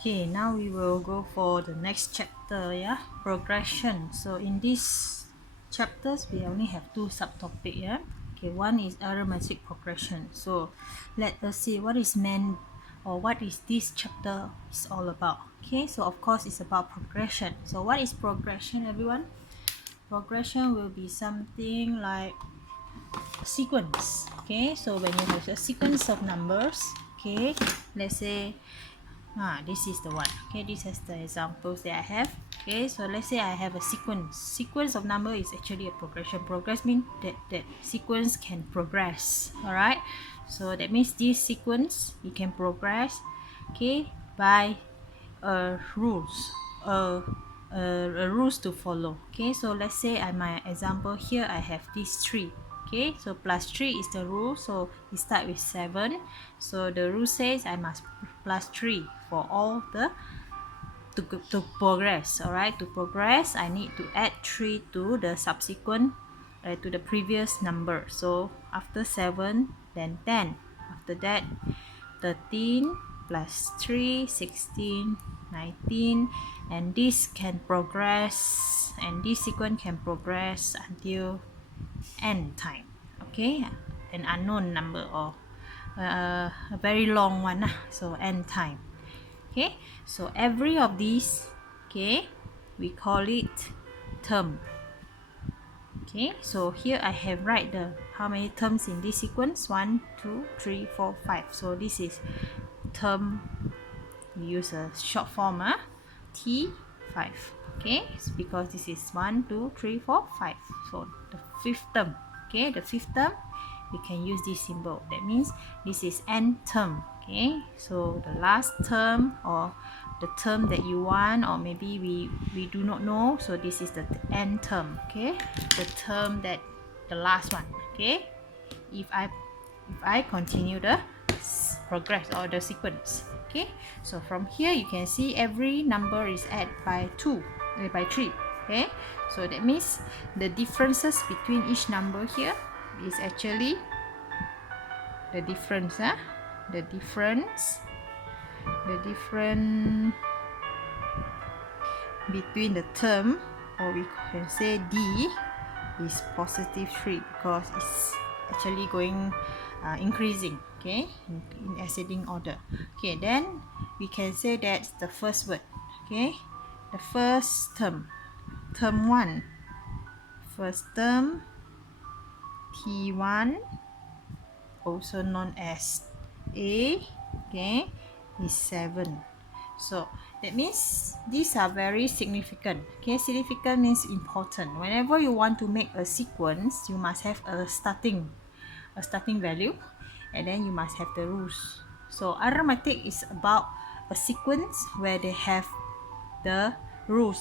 Okay, now we will go for the next chapter, yeah, progression. So in these chapters, we only have two subtopic, yeah. Okay, one is arithmetic progression. So let us see what is meant or what is this chapter is all about. Okay, so of course it's about progression. So what is progression, everyone? Progression will be something like sequence. Okay, so when you have a sequence of numbers, okay, let's say this is the one. Okay, this is the examples that I have. Okay, so let's say I have a sequence of number is actually a progress means that sequence can progress. All right, so that means this sequence it can progress, okay, by rules, rules to follow. Okay, so let's say my example here I have these three. Okay, so plus 3 is the rule, so it start with 7. So the rule says I must plus 3 for all the to progress. All right, to progress I need to add 3 to the subsequent to the previous number. So after 7 then 10, after that 13 plus 3 16 19, and this can progress, and this sequence can progress until n time. Okay, an unknown number or a very long one, so n time. Okay, so every of these, okay, we call it term. Okay, so here I have write the how many terms in this sequence, 1 2 3 4 5. So this is term, we use a short form, T5. Okay, it's because this is 1 2 3 4 5. So the fifth term, okay, the fifth term we can use this symbol. That means this is n term. Okay, so the last term or the term that you want, or maybe we do not know, so this is the n term. Okay, the term that the last one. Okay, if I continue the progress or the sequence. Okay, so from here you can see every number is added by 3. Okay, so that means the differences between each number here is actually the difference, the difference between the term, or we can say D is positive 3 because it's actually going increasing, okay, in ascending order. Okay, then we can say that's the first word. Okay, the first term, term 1, first term T1, also known as A, okay, is 7. So that means these are very significant. Okay, significant means important. Whenever you want to make a sequence, you must have a starting value, and then you must have the rules. So arithmetic is about a sequence where they have the rules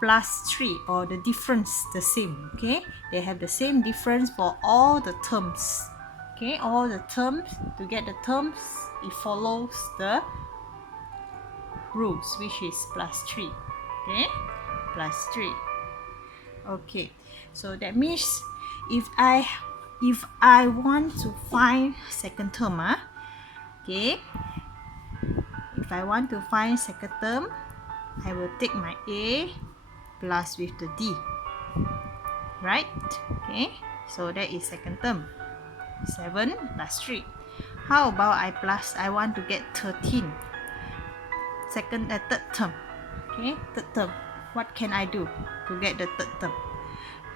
plus 3 or the difference the same. Okay, they have the same difference for all the terms. Okay, all the terms, to get the terms it follows the rules, which is plus 3. Okay, plus 3. Okay, so that means if I want to find second term, okay, if I want to find second term, I will take my A plus with the D, right? Okay, so that is second term, 7 plus 3. How about I want to get 13, third term. Okay, third term, what can I do to get the third term?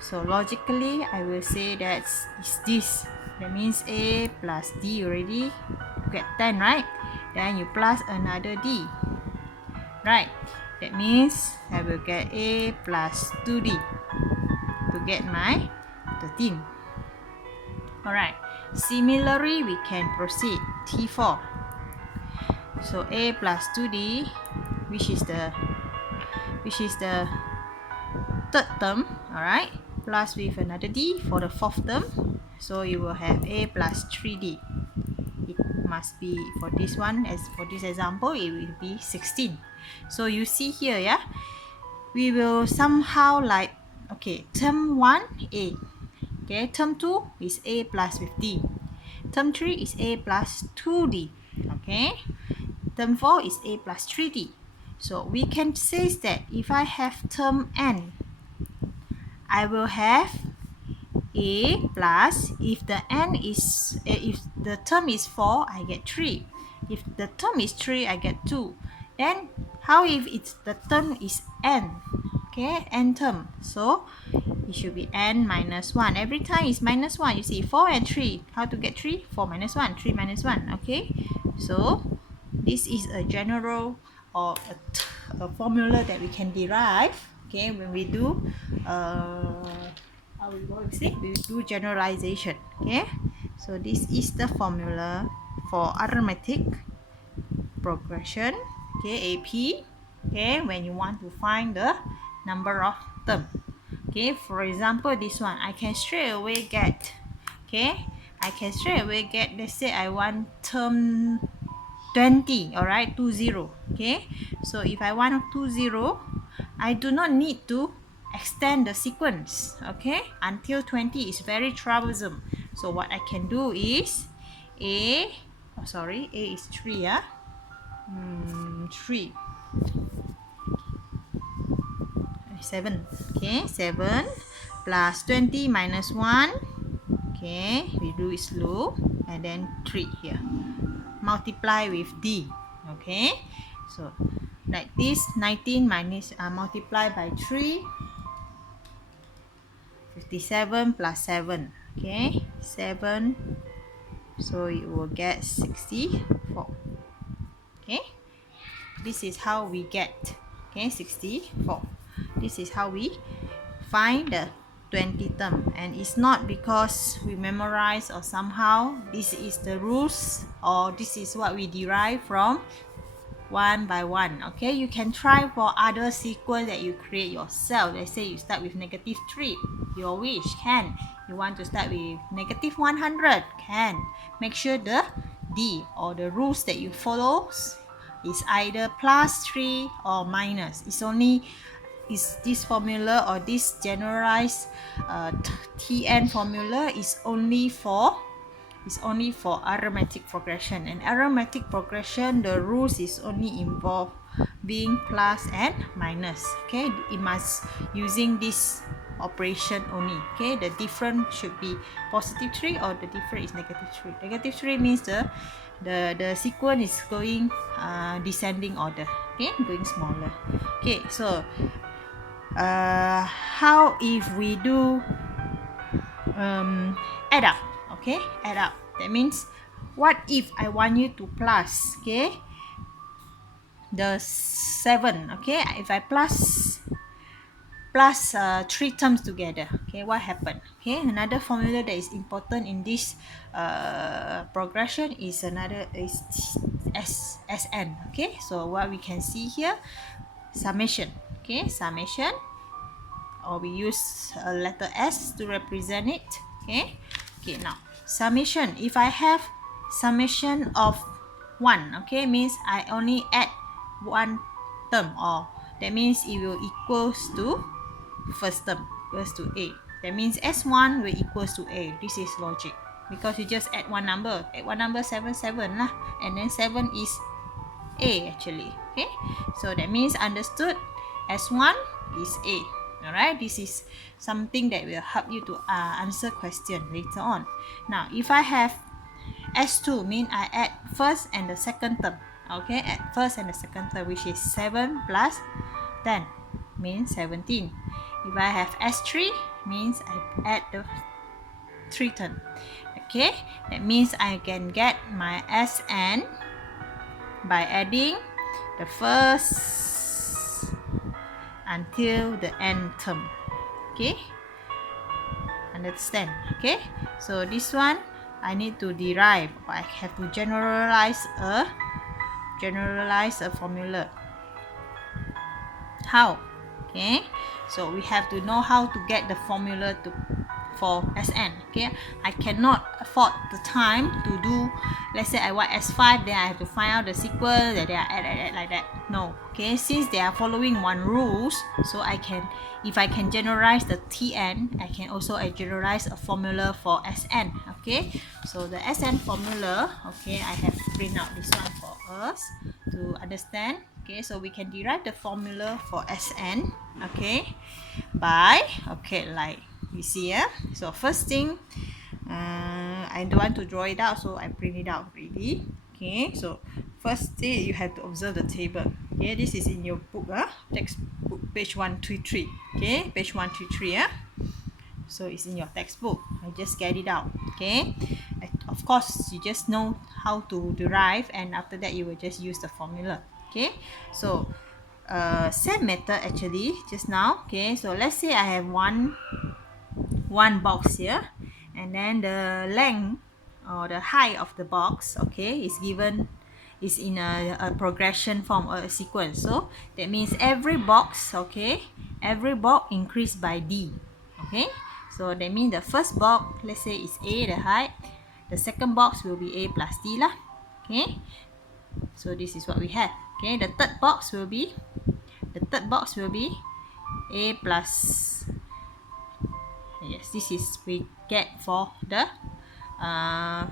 So logically I will say that is this. That means A plus D already, you get 10, right? Then you plus another D, right? That means I will get A plus 2D to get my 13. Alright, similarly we can proceed T4. So A plus 2D, which is the third term, alright, plus with another D for the fourth term. So you will have A plus 3D. It must be, for this one, as for this example, it will be 16. So you see here, yeah, we will somehow like, okay, term 1 A, okay, term 2 is A plus with D, term 3 is A plus 2D. Okay, Term 4 is a plus 3d. So we can say that if I have term n, I will have a plus, if the term is 4, I get 3. If the term is 3, I get 2. Then how if the term is n? Okay, n term. So it should be n minus 1. Every time is minus 1. You see 4 and 3. How to get 3? 4 minus 1. 3 minus 1. Okay. So this is a general or a formula that we can derive. Okay, when we do how we going to say, we do generalization. Okay, so this is the formula for arithmetic progression. Okay, AP. Okay, when you want to find the number of term. Okay, for example, this one I can straight away get. Okay, I can straight away get. Let's say I want term 20. All right, 20. Okay, so if I want 20, I do not need to extend the sequence, okay, until 20 is very troublesome. So what I can do is a is 3, 3 7, okay, 7 plus 20 minus 1, okay, we do it slow, and then 3 here, multiply with d, okay, so like this, 19 minus multiply by 3, 57 plus 7, okay, 7, so you will get 64. Okay, this is how we get, okay, 64. This is how we find the 20 term, and it's not because we memorize or somehow. This is the rules, or this is what we derive from one by one. Okay, you can try for other sequence that you create yourself. Let's say you start with -3, your wish, can. You want to start with -100, can. Make sure the d or the rules that you follow is either +3 or minus. It's only this formula or this generalized Tn formula is only for arithmetic progression. And arithmetic progression, the rules is only involve being plus and minus. Okay, it must using this operation only. Okay, the difference should be +3 or the difference is -3. -3 means the sequence is going descending order. Okay, going smaller. Okay, so how if we do add up? Okay, add up. That means what if I want you to plus, okay, the 7, okay, if I plus 3 terms together, okay, what happened? Okay, another formula that is important in this progression is Sn. Okay, so what we can see here, summation. Okay, summation, or we use a letter S to represent it. Okay, now summation, if I have summation of 1, okay, means I only add one term, or that means it will equals to first term, equals to A. That means S1 will equals to A. This is logic, because you just add one number, 7 lah, and then 7 is A actually. Okay, so that means understood, S1 is A. Alright, this is something that will help you to answer question later on. Now, if I have S2, mean I add first and the second term. Okay, add first and the second term, which is 7 plus 10, means 17. If I have S3, means I add the 3 term. Okay, that means I can get my Sn by adding the first until the n term. Okay, understand? Okay, so this one I need to derive, or I have to generalize a formula. How? Okay, so we have to know how to get the formula for Sn. Okay, I cannot afford the time to do, let's say I want S5, then I have to find out the sequence that they are add like that. No. Okay, since they are following one rules, so if I can generalize the Tn, I can also generalize a formula for Sn. Okay, so the Sn formula, okay, I have print out this one for us. to understand. Okay, so we can derive the formula for Sn, okay, by, okay, like you see here. So first thing, I don't want to draw it out, so I print it out already. Okay, so first thing you have to observe the table. Okay, this is in your book, textbook, page 133. Okay, page 133. So it's in your textbook. I just get it out. Okay, of course you just know how to derive, and after that you will just use the formula. Okay, so same method actually just now. Okay, so let's say I have one box here, and then the length or the height of the box, okay, is given, is in a progression form or a sequence. So that means every box, okay, every box increase by d. Okay, so that means the first box, let's say is a, the height. The second box will be a plus d lah. Okay, so this is what we have. Okay, the third box will be a plus, yes, this is we get for the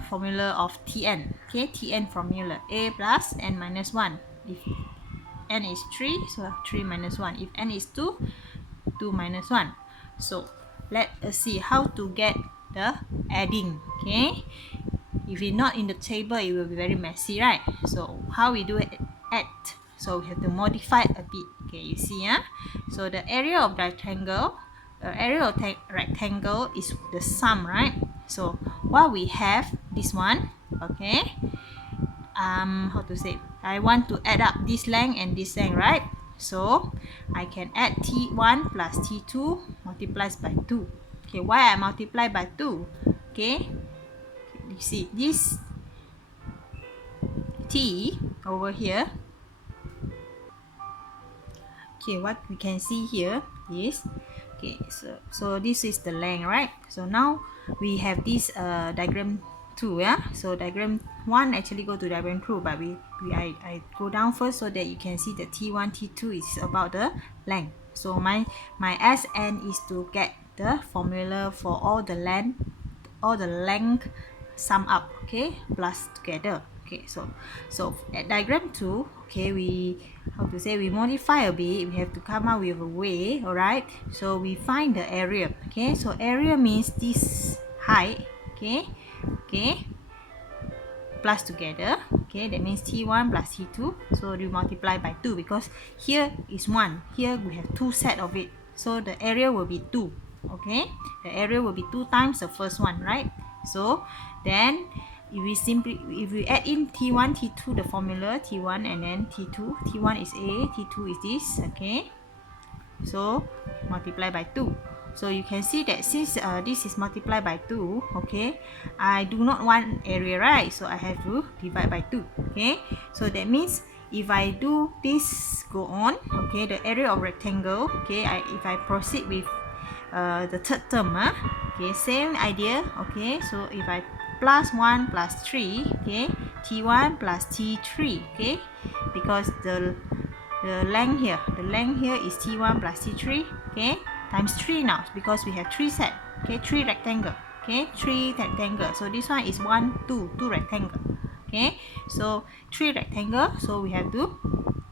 formula of Tn. Okay, Tn formula, a plus n minus 1. If n is 3, so 3 minus 1. If n is 2, 2 minus 1. So let us see how to get the adding. Okay, if it's not in the table, it will be very messy, right? So how we do it? Add. So we have to modify a bit. Okay, you see, so the area of rectangle, rectangle is the sum, right? So what we have, this one, okay, how to say, I want to add up this length and this length, right? So I can add T1 plus T2 multiplies by 2. Okay, why I multiply by 2? Okay, you see this T over here. Okay, what we can see here is, okay, so this is the length, right? So now we have this diagram 2, yeah. So diagram 1 actually go to diagram 2, but I go down first so that you can see the T1, T2 is about the length. So my Sn is to get the formula for all the length sum up, okay, plus together. Okay, so at diagram 2, okay, we modify a bit. We have to come up with a way. All right, so we find the area. Okay, so area means this height, okay, plus together. Okay, that means T1 plus T2. So you multiply by 2 because here is 1, here we have 2 set of it, so the area will be 2. Okay, the area will be 2 times the first one, right? So then if we add in T1, T2, the formula T1 and then T2, T1 is A, T2 is this. Okay, so multiply by 2. So you can see that since this is multiplied by 2, okay, I do not want area, right? So I have to divide by 2. Okay, so that means if I do this go on, okay, the area of rectangle, okay, if I proceed with the third term, okay, same idea. Okay, so if I plus 1 plus 3, okay, T1 plus T3, okay, because the length here is T1 plus T3, okay, times 3 now because we have 3 set, okay, 3 rectangle, okay, 3 rectangle. So this one is 1, 2 rectangle. Okay, so 3 rectangle, so we have to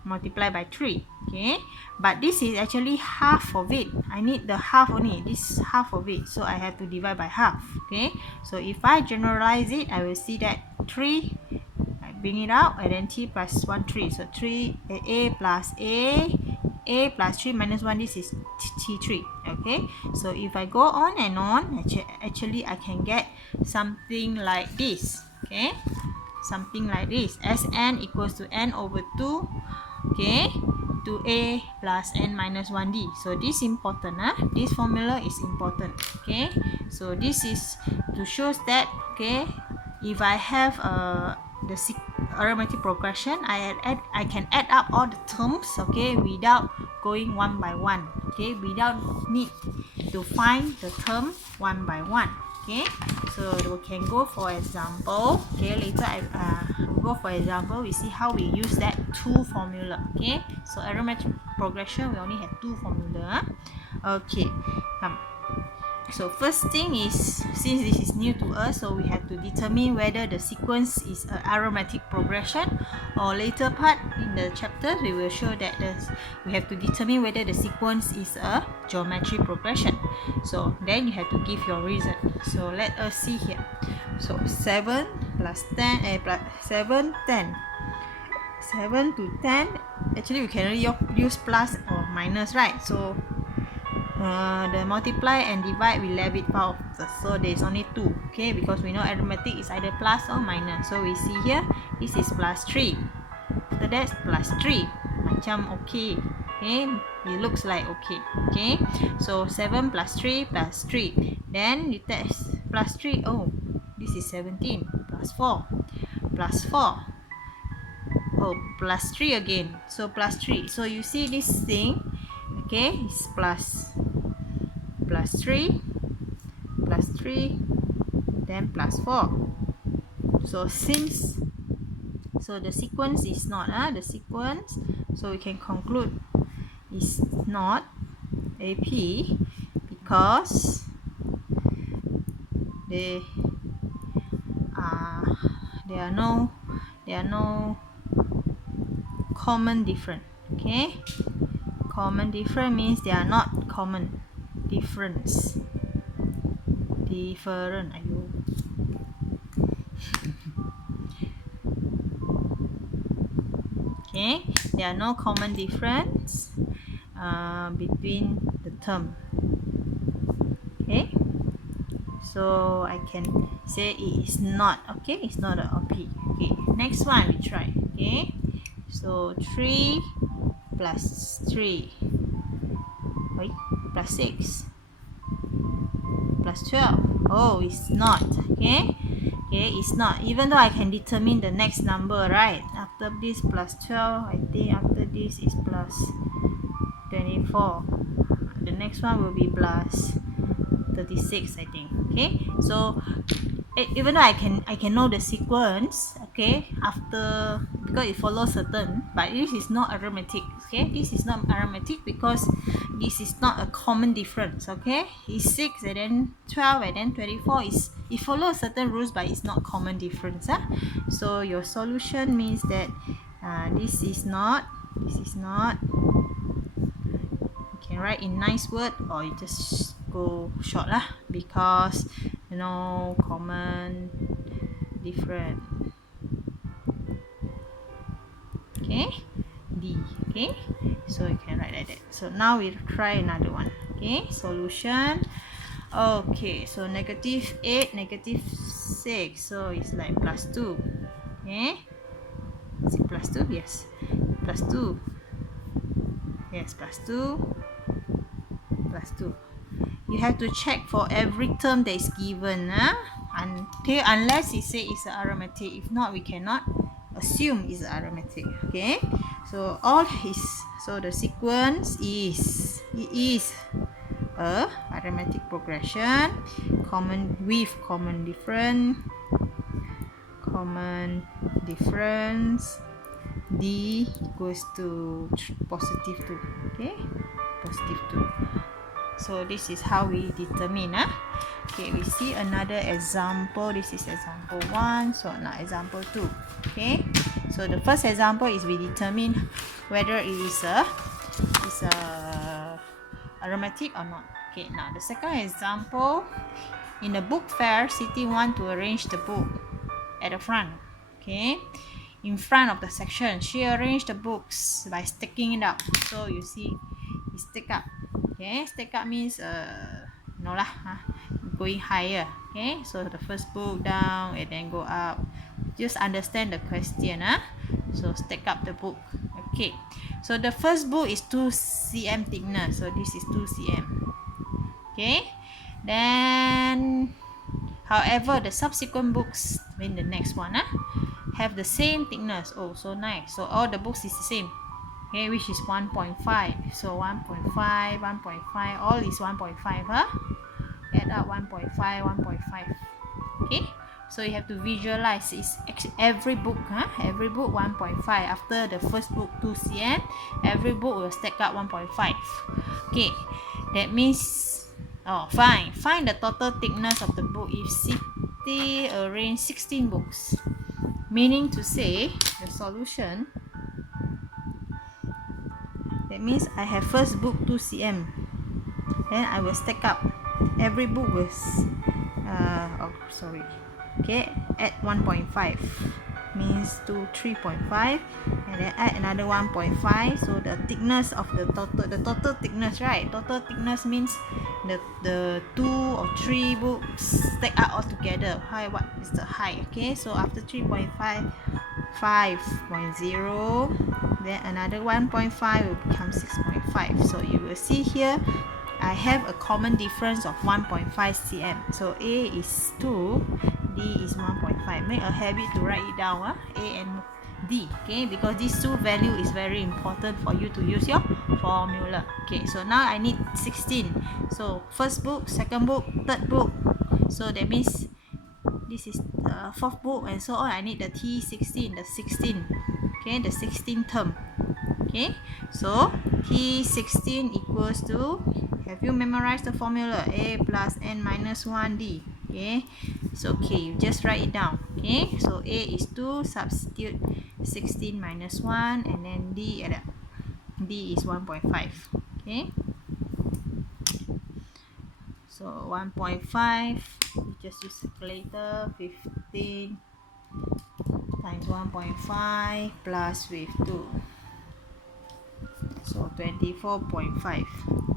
multiply by 3. Okay, but this is actually half of it. I need the half only, this half of it, so I have to divide by half. Okay, so if I generalize it, I will see that 3, I bring it out, and then T plus 1, 3, so 3 A plus A plus 3 minus 1, this is T3. Okay, so if I go on and on, actually I can get something like this. Okay, something like this, Sn equals to n over 2, okay, to a plus n minus 1d. So this important, this formula is important. Okay, so this is to show that, okay, if I have the arithmetic progression, I can add up all the terms, okay, without going one by one, okay, without need to find the term one by one. Okay, so we can go for example. Okay, later I go for example. We see how we use that 2 formula. Okay, so arithmetic progression we only have 2 formula. Okay, come. So first thing is, since this is new to us, so we have to determine whether the sequence is an arithmetic progression, or later part in the chapter we will show that we have to determine whether the sequence is a geometric progression. So then you have to give your reason. So let us see here. So 7 plus 10 plus 7 10. 7 to 10, actually we can use plus or minus, right? So the multiply and divide, we leave it out, so there is only 2, okay, because we know arithmetic is either plus or minus. So we see here this is plus 3, after that plus 3, macam okay, okay, it looks like okay, okay. So 7 plus 3 plus 3, then you test plus 3, oh this is 17, plus 4 plus 4, oh plus 3 again, so plus 3. So you see this thing, okay, is plus 3 plus 3, then plus 4. So since the sequence is not the sequence, so we can conclude is not AP, because there are no common difference. Okay, common difference means they are not common difference. Ayo. Okay, there are no common difference between the term. Okay, so I can say it is not, okay, it's not an OP. Okay, next one we try. Okay, so 3 plus 3, wait, plus 6 plus 12, oh it's not, okay, it's not, even though I can determine the next number, right? After this plus 12, I think after this is plus 24, the next one will be plus 36, I think. Okay, so even though I can know the sequence, okay, after, because it follows certain, but this is not arithmetic. Okay, this is not arithmetic because this is not a common difference. Okay, it's 6 and then 12 and then 24, is it follows certain rules, but it's not common difference. So your solution means that this is not, you can write in nice word, or you just go short lah, because no common different. Okay, D. Okay, so you can write like that. So now we try another one. Okay, solution. Okay, so -8, -6, so it's like plus 2. Okay, is it plus 2? Yes, plus 2. Yes, plus 2, plus 2. You have to check for every term that is given, unless it say it's arithmetic. If not, we cannot assume it's arithmetic. Okay, so the sequence is, it is a arithmetic progression, common difference, D equals to positive 2. Okay, positive 2. So this is how we determine. Okay, we see another example. This is example 1. So now example 2. Okay, so the first example is we determine whether it is a arithmetic or not. Okay, now the second example, in the book fair, Siti want to arrange the book at the front. Okay, in front of the section, she arranged the books by stacking it up. So you see, it's stack up. Okay, stack up means going higher. Okay, so the first book down and then go up. Just understand the question. So stack up the book. Okay, so the first book is 2 cm thickness, so this is 2 cm. Okay, then however the subsequent books, in the next one have the same thickness. Oh, so nice. So all the books is the same. Okay, which is 1.5. So 1.5, 1.5, all is 1.5. Add up 1.5, 1.5. Okay, so you have to visualize, it's every book, every book 1.5. After the first book 2 cm, every book will stack up 1.5. Okay, that means Fine. Find the total thickness of the book if Siti arranged 16 books. Meaning to say, the solution, that means I have first book 2 cm. Then I will stack up. Every book was, at 1.5. Means to 3.5, and then add another 1.5. So the thickness of the total thickness, right? Total thickness means the 2 or 3 books stack up all together. What is the height? Okay, so after 3.5, 5.0, then another 1.5 will become 6.5. So you will see here I have a common difference of 1.5 cm. So A is 2, D is 1.5. Make a habit to write it down, A and D, okay, because these two value is very important for you to use your formula. Okay, so now I need 16. So first book, second book, third book. So that means this is the fourth book and so on. I need the T16, the 16, okay, the 16 term. Okay, so T16 equals to, have you memorized the formula? A plus n minus 1D. Okay, so okay, you just write it down. Okay, so A is 2, substitute 16 minus 1, and then D is 1.5. Okay, so 1.5, you just use calculator. 15 times 1.5 plus with 2. So 24.5.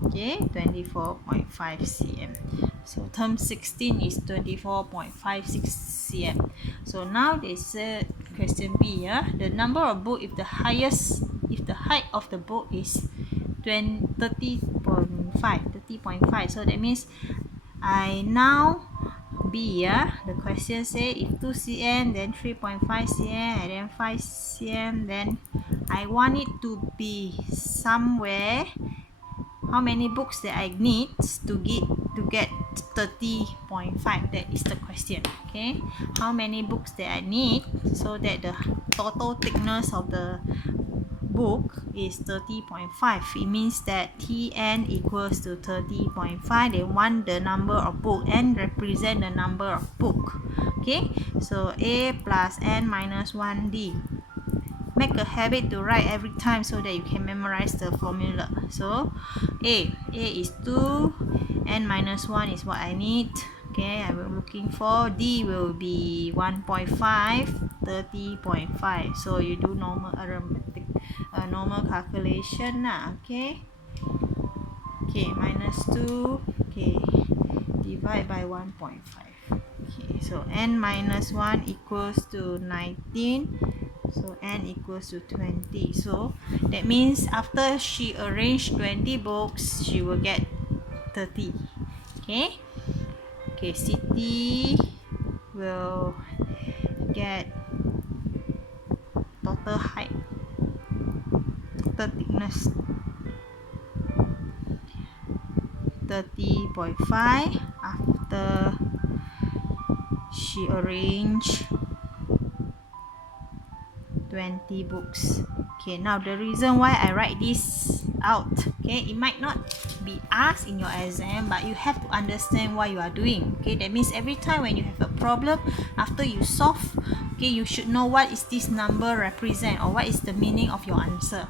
Okay, 24.5 cm. So term 16 is 24.56 cm. So now they said question B, the number of book if the height of the book is 30.5. So that means I now B, the question say if 2 cm, then 3.5 cm, and then 5 cm, then I want it to be somewhere. How many books that I need to get 30.5? That is the question. Okay, how many books that I need so that the total thickness of the book is 30.5. It means that Tn equals to 30.5. They want the number of book. N represent the number of book. Okay, so A plus n minus 1D. Make a habit to write every time so that you can memorize the formula. So A is 2, n minus 1 is what I need. Okay, I'm looking for. D will be 1.5, 30.5. So you do normal arithmetic, normal calculation lah. Okay, minus 2. Okay, divide by 1.5. Okay, so n minus 1 equals to 19. So n equals to 20. So that means after she arranged 20 books, she will get 30. Okay, Siti will get total height, total thickness 30.5 after she arranged 20 books. Okay, now the reason why I write this out, okay, it might not be asked in your exam, but you have to understand what you are doing. Okay, that means every time when you have a problem, after you solve, okay, you should know what is this number represent or what is the meaning of your answer.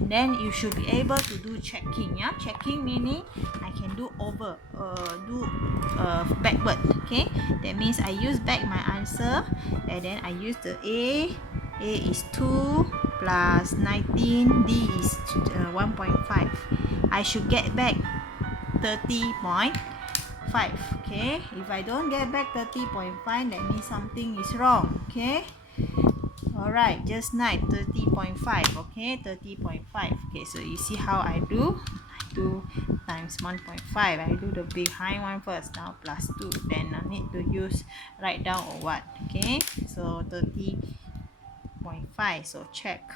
And then you should be able to do checking. Checking meaning I can do backward. Okay, that means I use back my answer, and then I use the A is 2 plus 19, D is 1.5. I should get back 30.5. Okay, if I don't get back 30.5, that means something is wrong. Okay, alright, just nice, 30.5. Okay, 30.5. Okay, so you see how I do 2 times 1.5. I do the behind one first, now plus 2, then I need to write down or what. Okay, so 30.5. so check.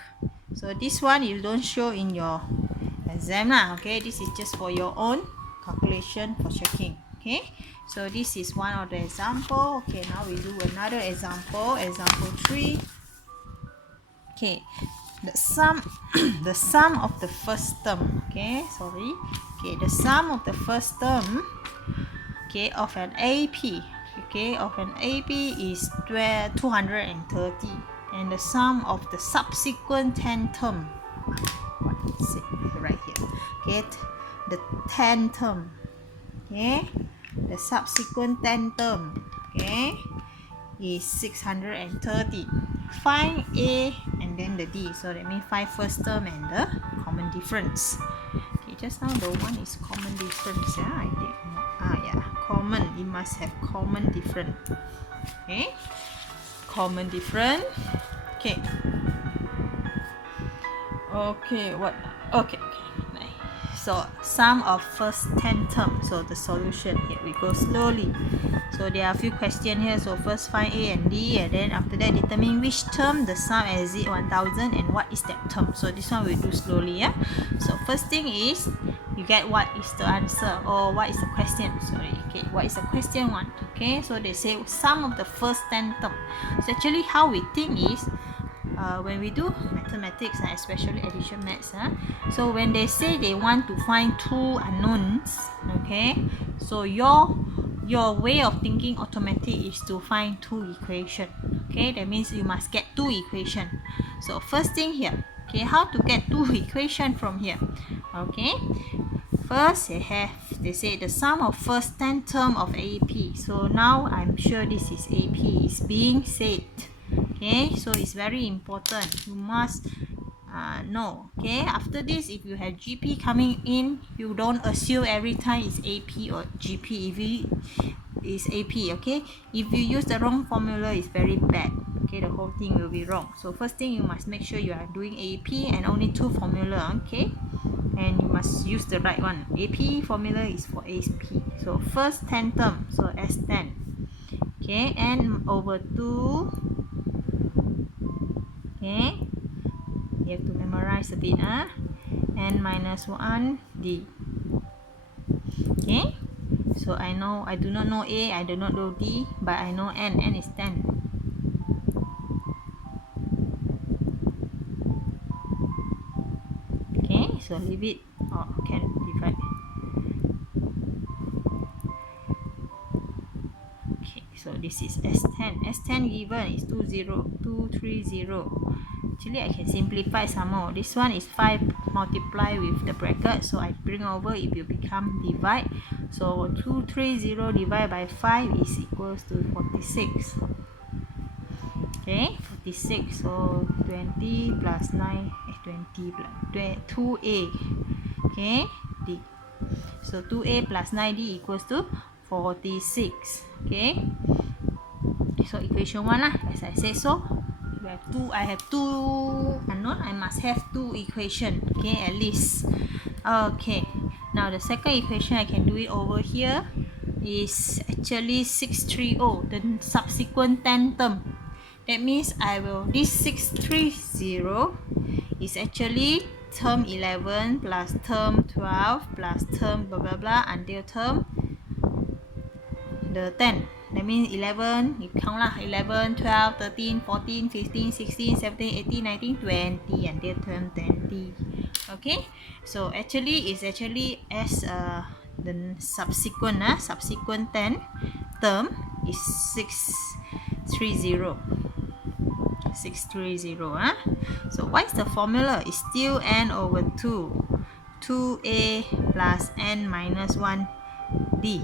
So this one you don't show in your exam lah. Okay, this is just for your own calculation for checking. Okay, so this is one of the example. Okay, now we do another example. Example 3. Okay, the sum the sum of the first term. Okay, Okay, the sum of the first term, okay, of an AP, okay, of an AP is 230, and the sum of the subsequent 10 term, what is it right here, okay, the 10 term, okay, the subsequent 10 term, okay, is 630. Find A and then the D, so that means find first term and the common difference. Okay, just now the one is common difference, yeah, I think. Yeah, common, it must have common difference. Okay, common difference. Okay, what, okay, so sum of first 10 terms. So the solution, here we go slowly. So there are a few questions here. So first find A and D, and then after that determine which term the sum exceeds 1000 and what is that term. So this one we do slowly, yeah. So first thing is you get what is the answer, or what is the question, sorry. Okay, what is the question one? Okay, so they say sum of the first 10 term. So actually how we think is, when we do mathematics, especially addition maths, so when they say they want to find two unknowns, okay, so your way of thinking automatic is to find two equation. Okay, that means you must get two equation. So first thing here, okay, how to get two equation from here? Okay, first they say the sum of first 10 term of AP. So now I'm sure this is AP is being said. Okay, so it's very important, you must know. Okay, after this, if you have GP coming in, you don't assume every time it's AP or GP. If it is AP, okay, if you use the wrong formula, it's very bad. Okay, the whole thing will be wrong. So first thing, you must make sure you are doing AP and only two formula. Okay, and you must use the right one. AP formula is for AP. So first 10 term, so S10. Okay, n over 2. Okay, you have to memorize a bit, n minus 1 d. Okay, so I do not know A, I do not know D, but I know n is 10. Okay, so leave it, or can divide. Okay, so this is S10. S10 given is 230. Actually, I can simplify some more. This one is 5 multiply with the bracket, so I bring over, it will become divide. So 230 divided by 5 is equals to 46. Okay, 46. So 20 plus 9, 20 plus 2a. Okay, d. So 2a plus 9d equals to 46. Okay, so equation 1 lah, as I said. So I have two unknown, I must have two equation. Okay, at least. Okay, now the second equation, I can do it over here, is actually 630, the subsequent 10 term. That means this 630 is actually term 11 plus term 12 plus term blah blah blah until term the 10. That means 11, you count lah, 11, 12, 13, 14, 15, 16, 17, 18, 19, 20 until term 20. Okay, so actually it's actually as the subsequent 10 term is 630. So what is the formula? It's still n over 2, 2a plus n minus 1d.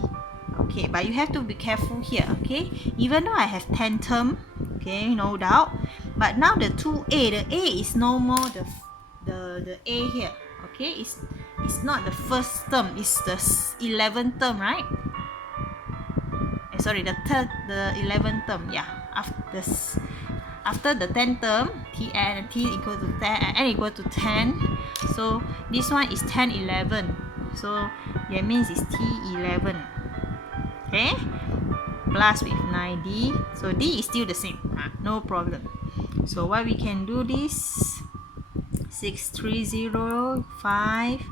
Okay, but you have to be careful here. Okay, even though I have 10 term, okay, no doubt, but now the 2a, the a is no more the a here. Okay, it's not the first term, it's the 11th term, right? Sorry, the 11th term. Yeah, after the 10th term, t equal to 10, n equal to 10. So this one is 10, 11. So that means it's t11. Okay, plus with 9d. So d is still the same. No problem. So what we can do this? 630, 5.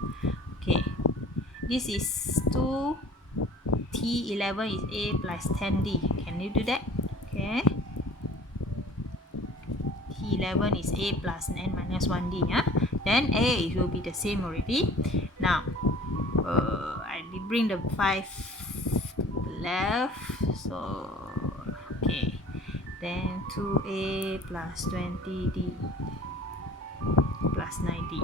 Okay, this is 2. T11 is a plus 10d. Can you do that? Okay. T11 is a plus n minus 1d. Then a, it will be the same already. Now, I bring the 5 left, so okay, then 2a plus 20d plus 9d.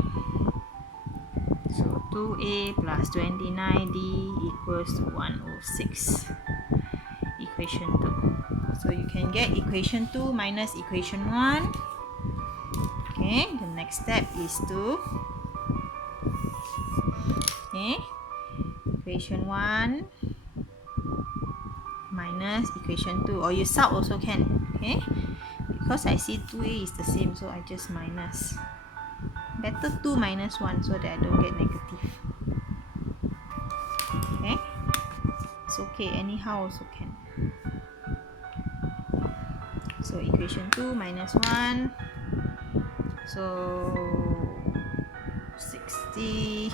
So 2a plus 29d equals to 106. Equation 2. So you can get equation 2 minus equation 1. Okay, the next step is to equation 1 minus equation 2, or you sub also can. Okay, because I see 2a is the same, so I just minus. Better 2 minus 1 so that I don't get negative. Okay, it's okay, anyhow also can. So equation 2 minus 1, so 60,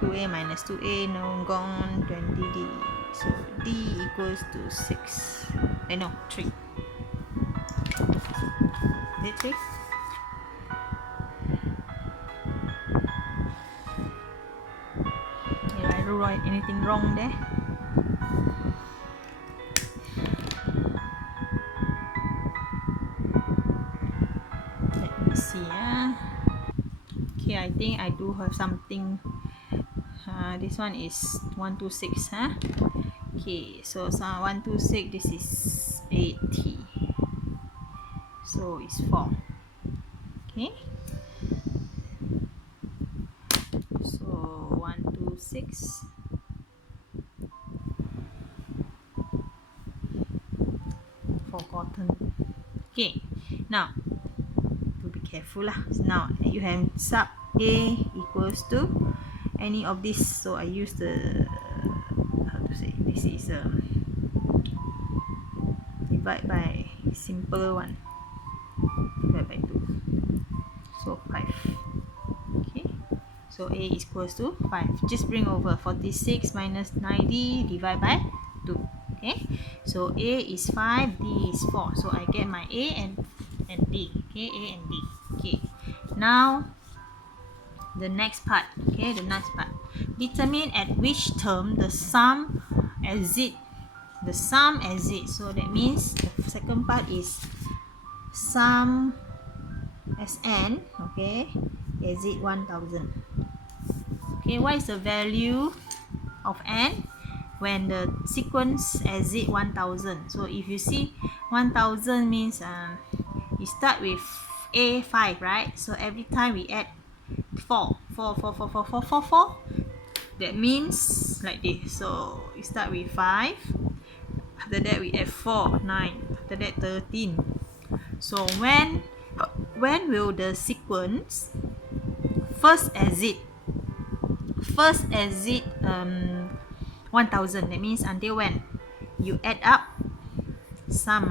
2a minus 2a, no, gone, 20d. So d equals to 6. No, 3. Is it 3? Yeah, I don't write anything wrong there. Let me see. Okay, I think I do have something. This one is 126. Okay, so 126, this is 80. So it's 4. Okay. So 126 forgotten. Okay, now to be careful lah. Now you have sub a equals to any of this, so I use the how to say, this is divide by simple one, divide by 2, so 5. Okay, so a is equals to 5. Just bring over 46 minus 90, divide by 2. Okay, so a is 5, d is 4, so I get my a and d. Okay, a and d. Okay, now the next part. Okay, the next part, determine at which term the sum exceed. So that means the second part is sum Sn, okay, exceed 1000. Okay, what is the value of n when the sequence exceed 1000? So if you see 1000 means you start with a5, right? So every time we add 4. That means like this. So you start with 5. After that we add 4, 9. After that 13. So when will the sequence first exit 1000? That means until when you add up sum,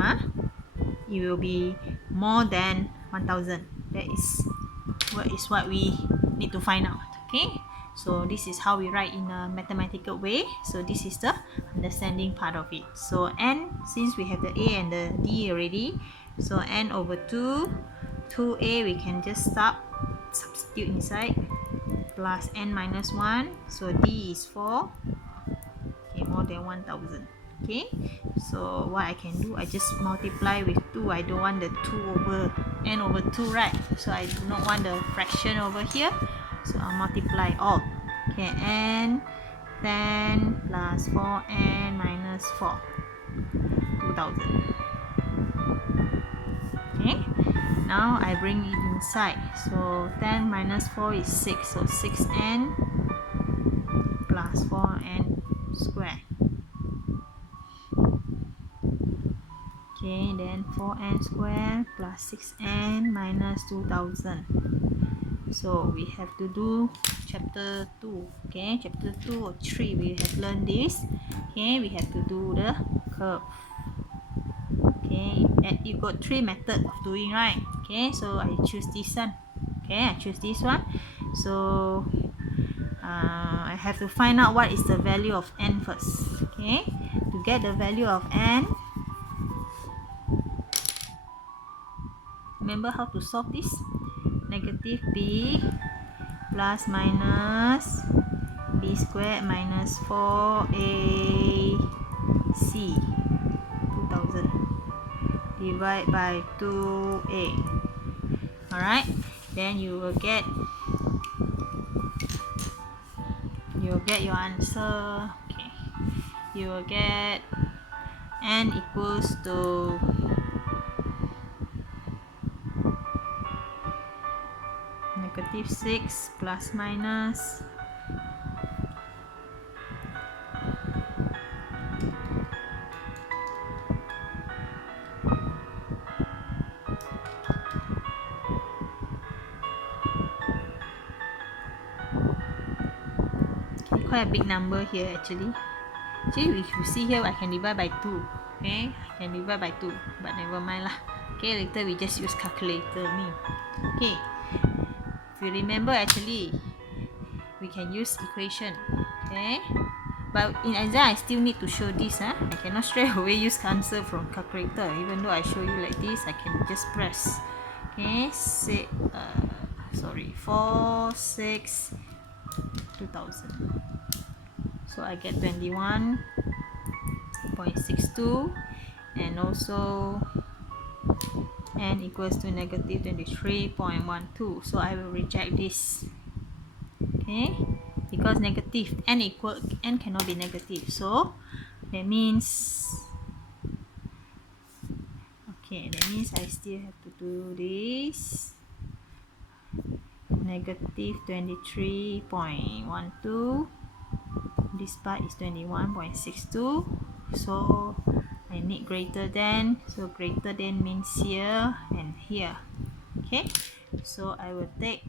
it will be more than 1000. That is what we need to find out. Okay, so this is how we write in a mathematical way. So this is the understanding part of it. So n, since we have the a and the d already, so n over 2a we can just substitute inside, plus n minus 1, so d is 4. Okay, more than 1000. Okay, so what I can do, I just multiply with 2. I don't want the 2 over n over 2, right? So I do not want the fraction over here, so I'll multiply all. Okay, n 10 plus 4n minus 4, 2000. Okay, now I bring it inside, so 10 minus 4 is 6, so 6n plus 4n square. Okay, then 4n square plus 6n minus 2000. So we have to do chapter 2. Okay, chapter 2 or 3 we have learned this. Okay, we have to do the curve. Okay, and you got 3 methods of doing, right? Okay, so I choose this one. Okay, I choose this one. So I have to find out what is the value of n first. Okay, to get the value of n, remember how to solve this? Negative b plus minus b squared minus 4ac 2000 divide by 2a. Alright, then you will get your answer. Okay, you will get n equals to -6 plus minus quite a big number here actually. If you see here, I can divide by 2. Okay, I can divide by 2, but never mind lah. Okay, later we just use calculator ni. Okay, if you remember actually, we can use equation. Okay, but in exam I still need to show this. I cannot straight away use answer from calculator. Even though I show you like this, I can just press. Okay, say 4, 6, 2000. So I get 21.62, and also n equals to negative 23.12. So I will reject this. Okay, because negative n cannot be negative. So that means I still have to do this. Negative 23.12. This part is 21.62. So I need greater than. So greater than means here and here. Okay, so I will take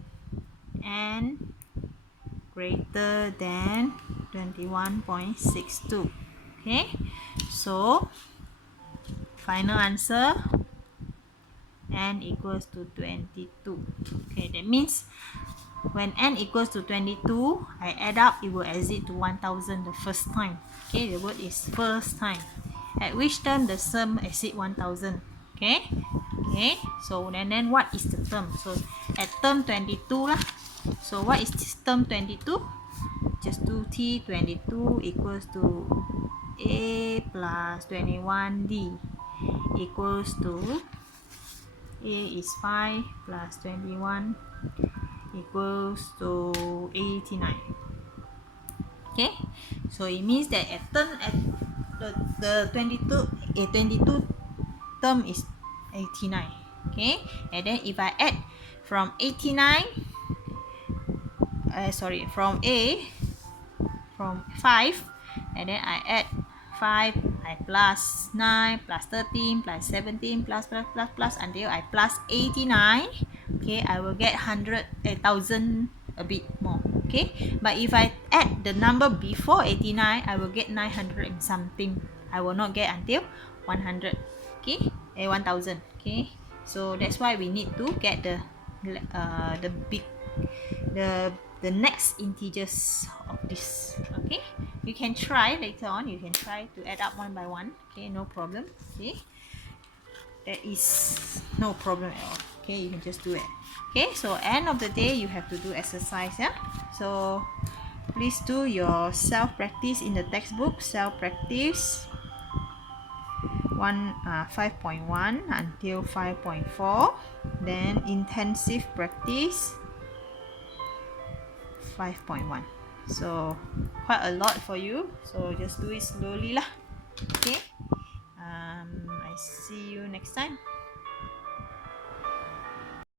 n greater than 21.62. Okay, so final answer n equals to 22. Okay, that means when n equals to 22, I add up, it will exceed to 1000 the first time. Okay, the word is first time. At which term the sum exceed 1000? Okay, so then what is the term? So at term 22 lah. So what is this term 22? Just do t 22 equals to a plus 21d equals to a is 5 plus 21 equals to 89. Okay, so it means that at the 22 term is 89. Okay, and then if I add from 89 from 5, and then I add 5, I plus 9 plus 13 plus 17 plus until I plus 89. Okay, I will get 1,000 a bit more. Okay, but if I add the number before 89, I will get 900 and something. I will not get until 100. Okay, 1000. Okay, so that's why we need to get the next integers of this. Okay, you can try later on. You can try to add up one by one. Okay, no problem. Okay, that is no problem at all. Okay, you can just do it. Okay, so end of the day you have to do exercise. Yeah, so please do your self practice in the textbook. Self practice 5.1 until 5.4, then intensive practice 5.1. So quite a lot for you, so just do it slowly lah. Okay, I see you next time.